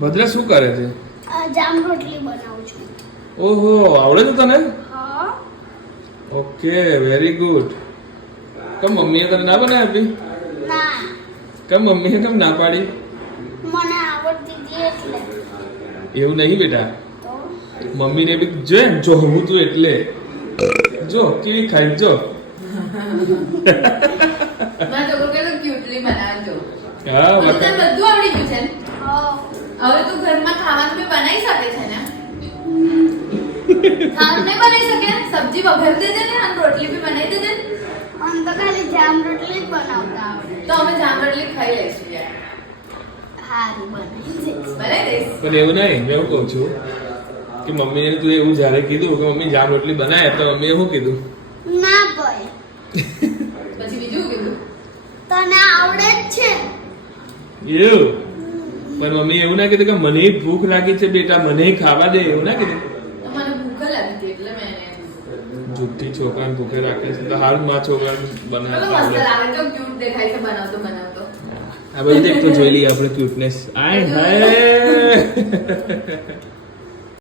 ભદ્રા શું કરે છે? જામ રોટલી બનાવું છું. ઓહો, આવડે છે તને? હા. Okay, very good. કેમ મમ્મીએ તને ના બનાવી આપી? ના, કેમ મમ્મીએ કેમ ના પાડી? મને આવડતી હતી એટલે. એવું નહીં બેટા, તો મમ્મીને બી જો એમ જો હું તું એટલે જો કેવી ખાઈ જો. મારા છોકરો કેટલો ક્યુટલી બનાવજો. હા બધું તને બધું આવડી ગયું છે ને? હા. હવે તું ઘરમાં ખાવાનું બી બનાવી શકે છે ને? ખાવાનું નહીં બનાવી શકે? સબ્જી વઘાર દે દે ને અને રોટલી બી બનાવી દે દે ને. મને તો ખાલી જામ રોટલી જ બનાવતા આવડે. તો અમે જામ રોટલી ખાઈ લઈશું યાર. હારું બનાવી દઈશ. બનાવી દઈશ. પણ એવું નહીં, મેં એવું કહું છું કે મમ્મીને તું એવું જ્યારે કીધું કે મમ્મી જામ રોટલી બનાવે તો મમ્મીએ શું કીધું? ના ભાઈ, પછી બીજું કીધું તને આવડે જ છે. એવું પણ મમ્મી એવું ના કીધું કે મને ભૂખ લાગી છે બેટા, મને ખાવા દે, એવું ના કીધું? તો મને ભૂખ લાગી હતી એટલે મેં એને કીધું. જુઠ્ઠી છોકરાને ભૂખે રાખે છે તો હાલ માં છોકરાને કેટલું મસ્ત બનાવે. લાગે તો ક્યુટ દેખાય છે બનાવતો બનાવતો. આ બધું એક તો જોઈ લઈએ આપણે ક્યુટનેસ. આય હાય